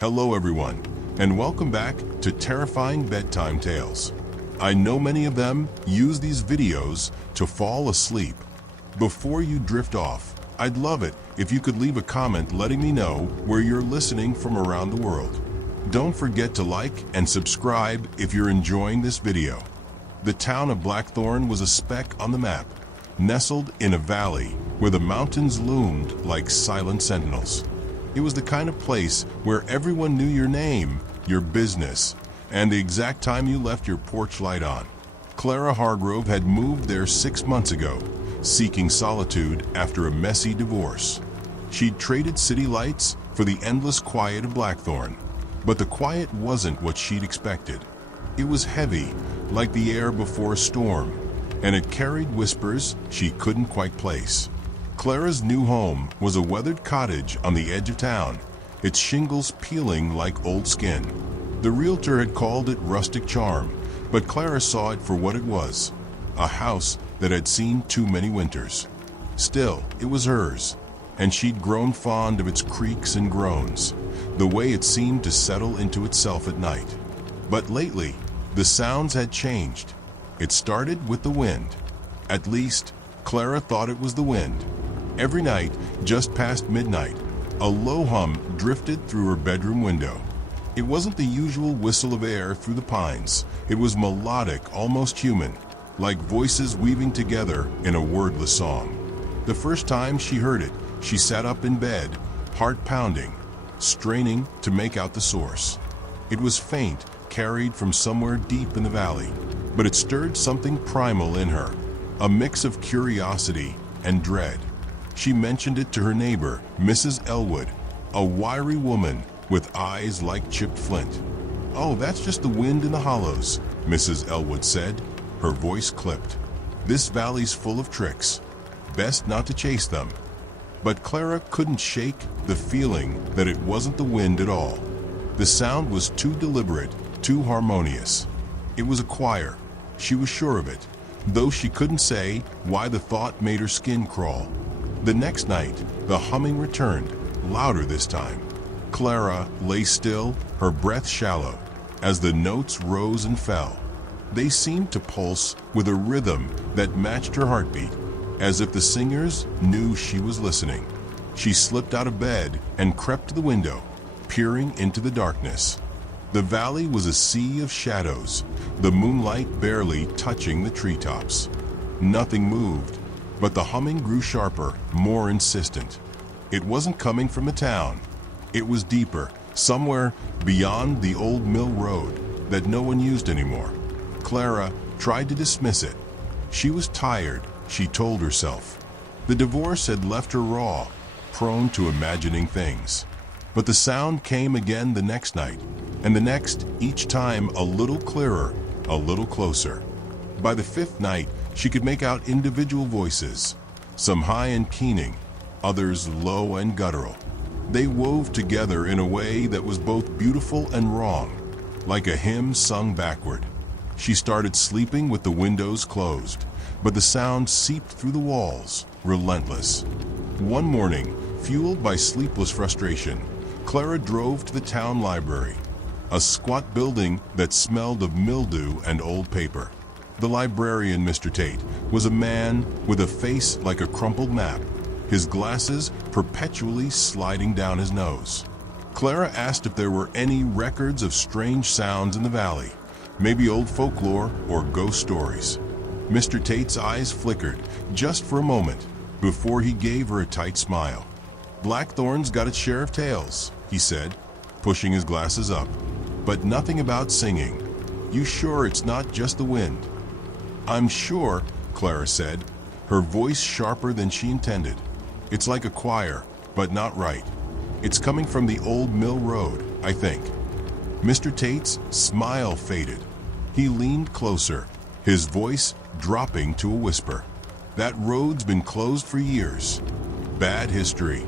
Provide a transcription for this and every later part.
Hello everyone, and welcome back to Terrifying Bedtime Tales. I know many of them use these videos to fall asleep. Before you drift off, I'd love it if you could leave a comment letting me know where you're listening from around the world. Don't forget to like and subscribe if you're enjoying this video. The town of Blackthorn was a speck on the map, nestled in a valley where the mountains loomed like silent sentinels. It was the kind of place where everyone knew your name, your business, and the exact time you left your porch light on. Clara Hargrove had moved there 6 months ago, seeking solitude after a messy divorce. She'd traded city lights for the endless quiet of Blackthorn, but the quiet wasn't what she'd expected. It was heavy, like the air before a storm, and it carried whispers she couldn't quite place. Clara's new home was a weathered cottage on the edge of town, its shingles peeling like old skin. The realtor had called it rustic charm, but Clara saw it for what it was, a house that had seen too many winters. Still, it was hers, and she'd grown fond of its creaks and groans, the way it seemed to settle into itself at night. But lately, the sounds had changed. It started with the wind. At least, Clara thought it was the wind. Every night, just past midnight, a low hum drifted through her bedroom window. It wasn't the usual whistle of air through the pines. It was melodic, almost human, like voices weaving together in a wordless song. The first time she heard it, she sat up in bed, heart pounding, straining to make out the source. It was faint, carried from somewhere deep in the valley, but it stirred something primal in her, a mix of curiosity and dread. She mentioned it to her neighbor, Mrs. Elwood, a wiry woman with eyes like chipped flint. "Oh, that's just the wind in the hollows," Mrs. Elwood said, her voice clipped. "This valley's full of tricks. Best not to chase them." But Clara couldn't shake the feeling that it wasn't the wind at all. The sound was too deliberate, too harmonious. It was a choir. She was sure of it, though she couldn't say why the thought made her skin crawl. The next night, the humming returned, louder this time. Clara lay still, her breath shallow, as the notes rose and fell. They seemed to pulse with a rhythm that matched her heartbeat, as if the singers knew she was listening. She slipped out of bed and crept to the window, peering into the darkness. The valley was a sea of shadows, the moonlight barely touching the treetops. Nothing moved, but the humming grew sharper, more insistent. It wasn't coming from the town. It was deeper, somewhere beyond the old mill road that no one used anymore. Clara tried to dismiss it. She was tired, she told herself. The divorce had left her raw, prone to imagining things. But the sound came again the next night, and the next, each time a little clearer, a little closer. By the fifth night, she could make out individual voices, some high and keening, others low and guttural. They wove together in a way that was both beautiful and wrong, like a hymn sung backward. She started sleeping with the windows closed, but the sound seeped through the walls, relentless. One morning, fueled by sleepless frustration, Clara drove to the town library, a squat building that smelled of mildew and old paper. The librarian, Mr. Tate, was a man with a face like a crumpled map, his glasses perpetually sliding down his nose. Clara asked if there were any records of strange sounds in the valley, maybe old folklore or ghost stories. Mr. Tate's eyes flickered just for a moment before he gave her a tight smile. "Blackthorn's got its share of tales," he said, pushing his glasses up, "but nothing about singing. You sure it's not just the wind?" "I'm sure," Clara said, her voice sharper than she intended. "It's like a choir, but not right. It's coming from the old mill road, I think." Mr. Tate's smile faded. He leaned closer, his voice dropping to a whisper. "That road's been closed for years. Bad history.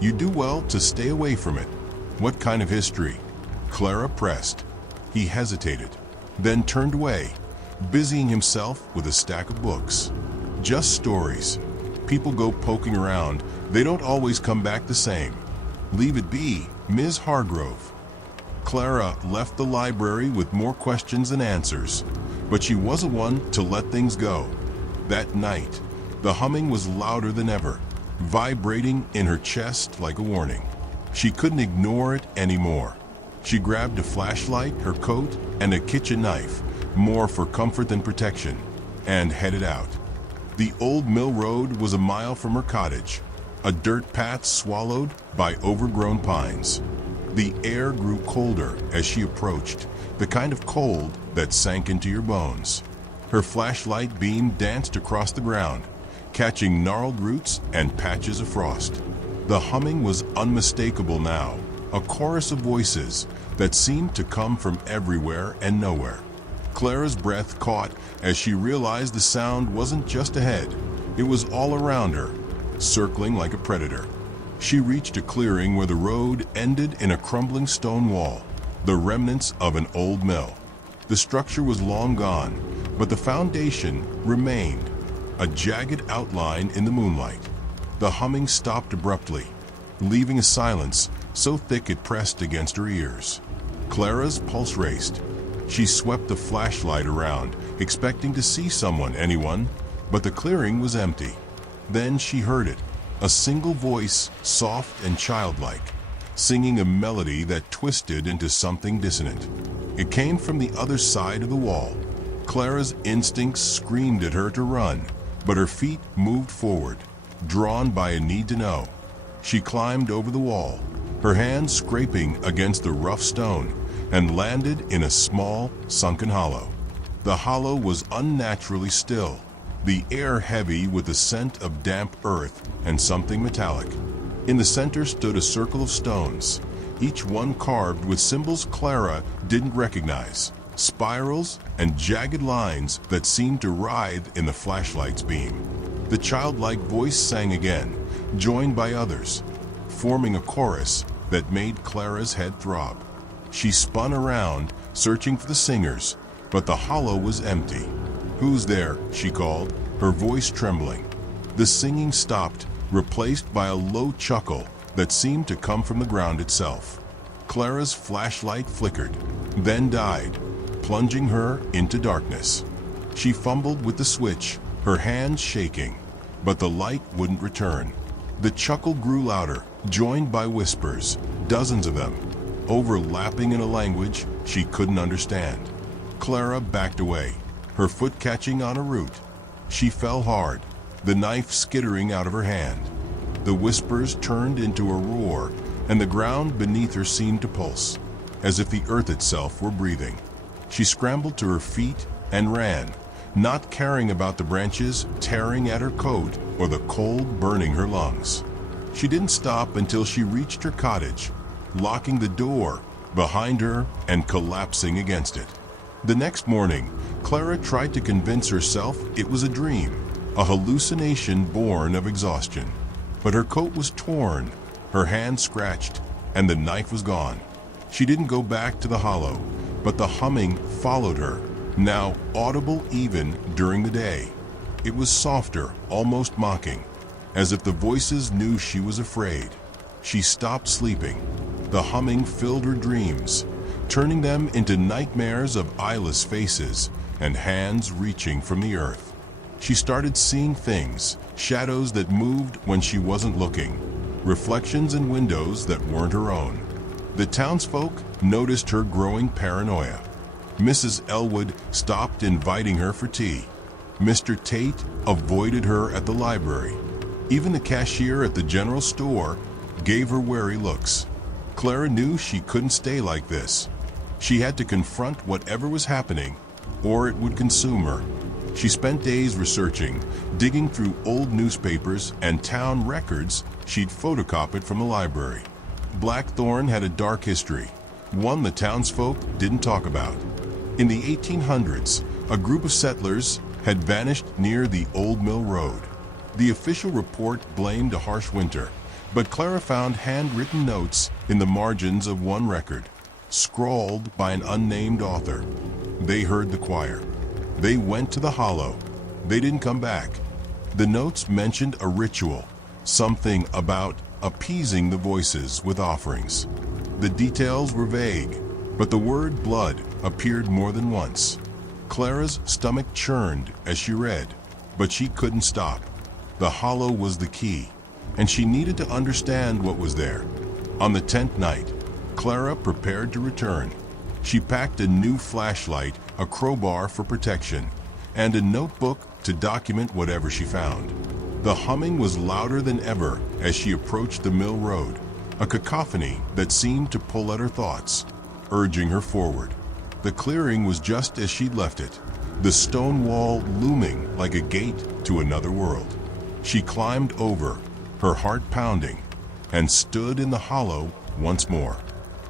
You do well to stay away from it." "What kind of history?" Clara pressed. He hesitated, then turned away, busying himself with a stack of books. "Just stories. People go poking around. They don't always come back the same. Leave it be, Ms. Hargrove." Clara left the library with more questions than answers, but she wasn't one to let things go. That night, the humming was louder than ever, vibrating in her chest like a warning. She couldn't ignore it anymore. She grabbed a flashlight, her coat, and a kitchen knife, more for comfort than protection, and headed out. The old mill road was a mile from her cottage, a dirt path swallowed by overgrown pines. The air grew colder as she approached, the kind of cold that sank into your bones. Her flashlight beam danced across the ground, catching gnarled roots and patches of frost. The humming was unmistakable now, a chorus of voices that seemed to come from everywhere and nowhere. Clara's breath caught as she realized the sound wasn't just ahead, it was all around her, circling like a predator. She reached a clearing where the road ended in a crumbling stone wall, the remnants of an old mill. The structure was long gone, but the foundation remained, a jagged outline in the moonlight. The humming stopped abruptly, leaving a silence so thick it pressed against her ears. Clara's pulse raced. She swept the flashlight around, expecting to see anyone, but the clearing was empty. Then she heard it, a single voice, soft and childlike, singing a melody that twisted into something dissonant. It came from the other side of the wall. Clara's instincts screamed at her to run, but her feet moved forward, drawn by a need to know. She climbed over the wall, her hands scraping against the rough stone, and landed in a small, sunken hollow. The hollow was unnaturally still, the air heavy with the scent of damp earth and something metallic. In the center stood a circle of stones, each one carved with symbols Clara didn't recognize, spirals and jagged lines that seemed to writhe in the flashlight's beam. The childlike voice sang again, joined by others, forming a chorus that made Clara's head throb. She spun around, searching for the singers, but the hollow was empty. "Who's there?" she called, her voice trembling. The singing stopped, replaced by a low chuckle that seemed to come from the ground itself. Clara's flashlight flickered, then died, plunging her into darkness. She fumbled with the switch, her hands shaking, but the light wouldn't return. The chuckle grew louder, joined by whispers, dozens of them, overlapping in a language she couldn't understand. Clara backed away, her foot catching on a root. She fell hard, the knife skittering out of her hand. The whispers turned into a roar, and the ground beneath her seemed to pulse, as if the earth itself were breathing. She scrambled to her feet and ran, not caring about the branches tearing at her coat or the cold burning her lungs. She didn't stop until she reached her cottage, locking the door behind her and collapsing against it. The next morning, Clara tried to convince herself it was a dream, a hallucination born of exhaustion. But her coat was torn, her hand scratched, and the knife was gone. She didn't go back to the hollow, but the humming followed her, now audible even during the day. It was softer, almost mocking, as if the voices knew she was afraid. She stopped sleeping. The humming filled her dreams, turning them into nightmares of eyeless faces and hands reaching from the earth. She started seeing things, shadows that moved when she wasn't looking, reflections in windows that weren't her own. The townsfolk noticed her growing paranoia. Mrs. Elwood stopped inviting her for tea. Mr. Tate avoided her at the library. Even the cashier at the general store gave her wary looks. Clara knew she couldn't stay like this. She had to confront whatever was happening, or it would consume her. She spent days researching, digging through old newspapers and town records she'd photocopied from the library. Blackthorn had a dark history, one the townsfolk didn't talk about. In the 1800s, a group of settlers had vanished near the old mill road. The official report blamed a harsh winter, but Clara found handwritten notes in the margins of one record, scrawled by an unnamed author. They heard the choir. They went to the hollow. They didn't come back. The notes mentioned a ritual, something about appeasing the voices with offerings. The details were vague, But the word blood appeared more than once. Clara's stomach churned as she read, but she couldn't stop. The hollow was the key, and she needed to understand what was there. On the 10th night, Clara prepared to return. She packed a new flashlight, a crowbar for protection, and a notebook to document whatever she found. The humming was louder than ever as she approached the mill road, a cacophony that seemed to pull at her thoughts, urging her forward. The clearing was just as she'd left it, the stone wall looming like a gate to another world. She climbed over, her heart pounding, and stood in the hollow once more.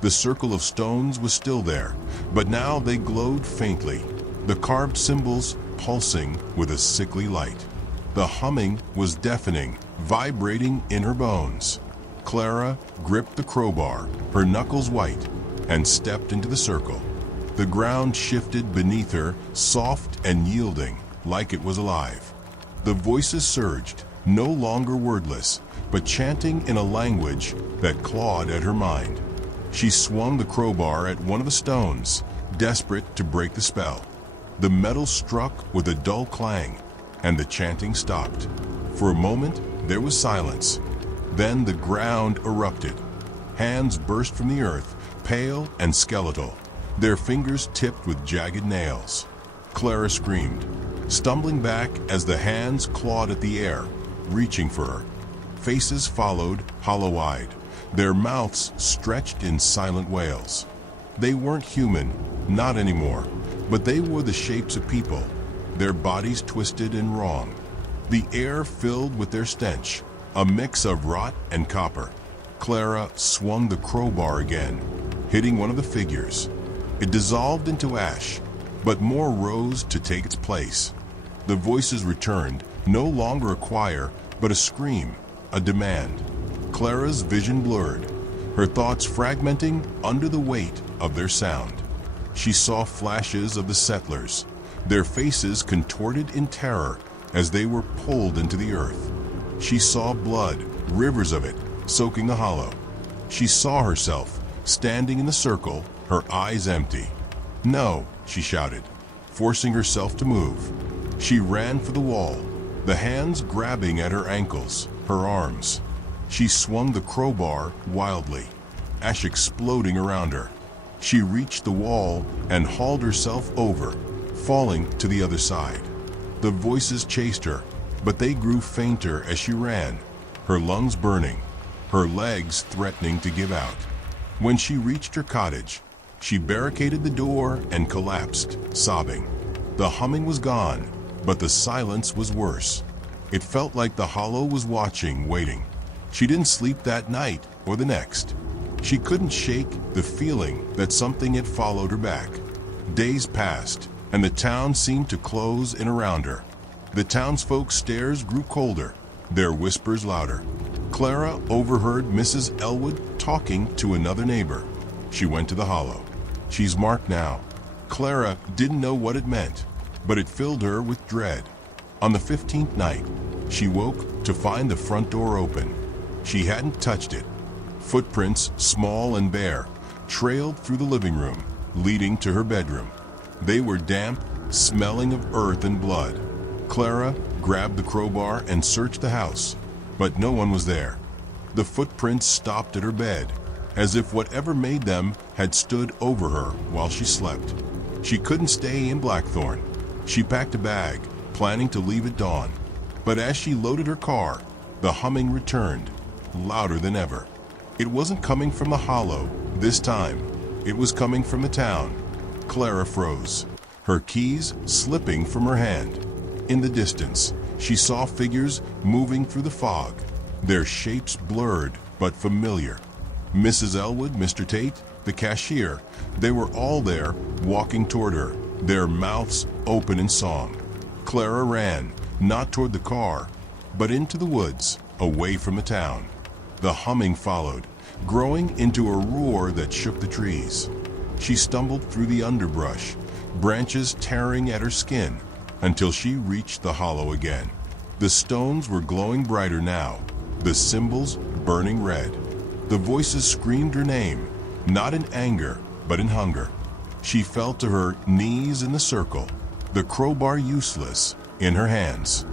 The circle of stones was still there, but now they glowed faintly, the carved symbols pulsing with a sickly light. The humming was deafening, vibrating in her bones. Clara gripped the crowbar, her knuckles white, and stepped into the circle. The ground shifted beneath her, soft and yielding, like it was alive. The voices surged, no longer wordless, but chanting in a language that clawed at her mind. She swung the crowbar at one of the stones, desperate to break the spell. The metal struck with a dull clang, and the chanting stopped. For a moment, there was silence. Then the ground erupted. Hands burst from the earth, pale and skeletal, their fingers tipped with jagged nails. Clara screamed, stumbling back as the hands clawed at the air, reaching for her. Faces followed, hollow-eyed, their mouths stretched in silent wails. They weren't human, not anymore, but they were the shapes of people, their bodies twisted and wrong. The air filled with their stench, a mix of rot and copper. Clara swung the crowbar again, hitting one of the figures. It dissolved into ash, but more rose to take its place. The voices returned, no longer a choir, but a scream, a demand. Clara's vision blurred, her thoughts fragmenting under the weight of their sound. She saw flashes of the settlers, their faces contorted in terror as they were pulled into the earth. She saw blood, rivers of it, soaking the hollow. She saw herself, standing in the circle, her eyes empty. "No," she shouted, forcing herself to move. She ran for the wall, the hands grabbing at her ankles, her arms. She swung the crowbar wildly, ash exploding around her. She reached the wall and hauled herself over, falling to the other side. The voices chased her, but they grew fainter as she ran, her lungs burning, her legs threatening to give out. When she reached her cottage, she barricaded the door and collapsed, sobbing. The humming was gone, but the silence was worse. It felt like the hollow was watching, waiting. She didn't sleep that night or the next. She couldn't shake the feeling that something had followed her back. Days passed, and the town seemed to close in around her. The townsfolk's stares grew colder, their whispers louder. Clara overheard Mrs. Elwood talking to another neighbor. She went to the hollow. "She's marked now." Clara didn't know what it meant, but it filled her with dread. On the 15th night, she woke to find the front door open. She hadn't touched it. Footprints, small and bare, trailed through the living room, leading to her bedroom. They were damp, smelling of earth and blood. Clara grabbed the crowbar and searched the house, but no one was there. The footprints stopped at her bed, as if whatever made them had stood over her while she slept. She couldn't stay in Blackthorn. She packed a bag, planning to leave at dawn. But as she loaded her car, the humming returned, louder than ever. It wasn't coming from the hollow this time. It was coming from the town. Clara froze, her keys slipping from her hand. In the distance, she saw figures moving through the fog, their shapes blurred but familiar. Mrs. Elwood, Mr. Tate, the cashier, they were all there, walking toward her, their mouths open in song. Clara ran, not toward the car, but into the woods, away from the town. The humming followed, growing into a roar that shook the trees. She stumbled through the underbrush, branches tearing at her skin, until she reached the hollow again. The stones were glowing brighter now, the symbols burning red. The voices screamed her name, not in anger, but in hunger. She fell to her knees in the circle, the crowbar useless in her hands.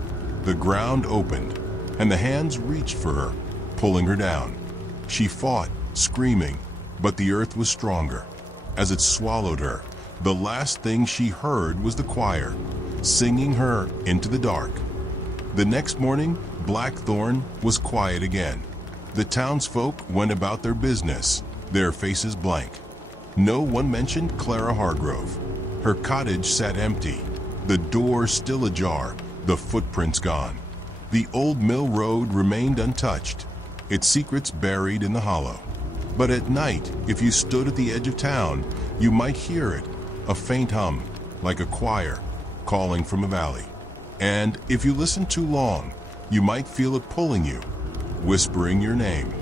The ground opened, and the hands reached for her, pulling her down. She fought, screaming, but the earth was stronger. As it swallowed her, the last thing she heard was the choir, singing her into the dark. The next morning, Blackthorn was quiet again. The townsfolk went about their business, their faces blank. No one mentioned Clara Hargrove. Her cottage sat empty, the door still ajar, the footprints gone. The old mill road remained untouched, its secrets buried in the hollow. But at night, if you stood at the edge of town, you might hear it, a faint hum, like a choir, calling from a valley. And if you listened too long, you might feel it pulling you, whispering your name.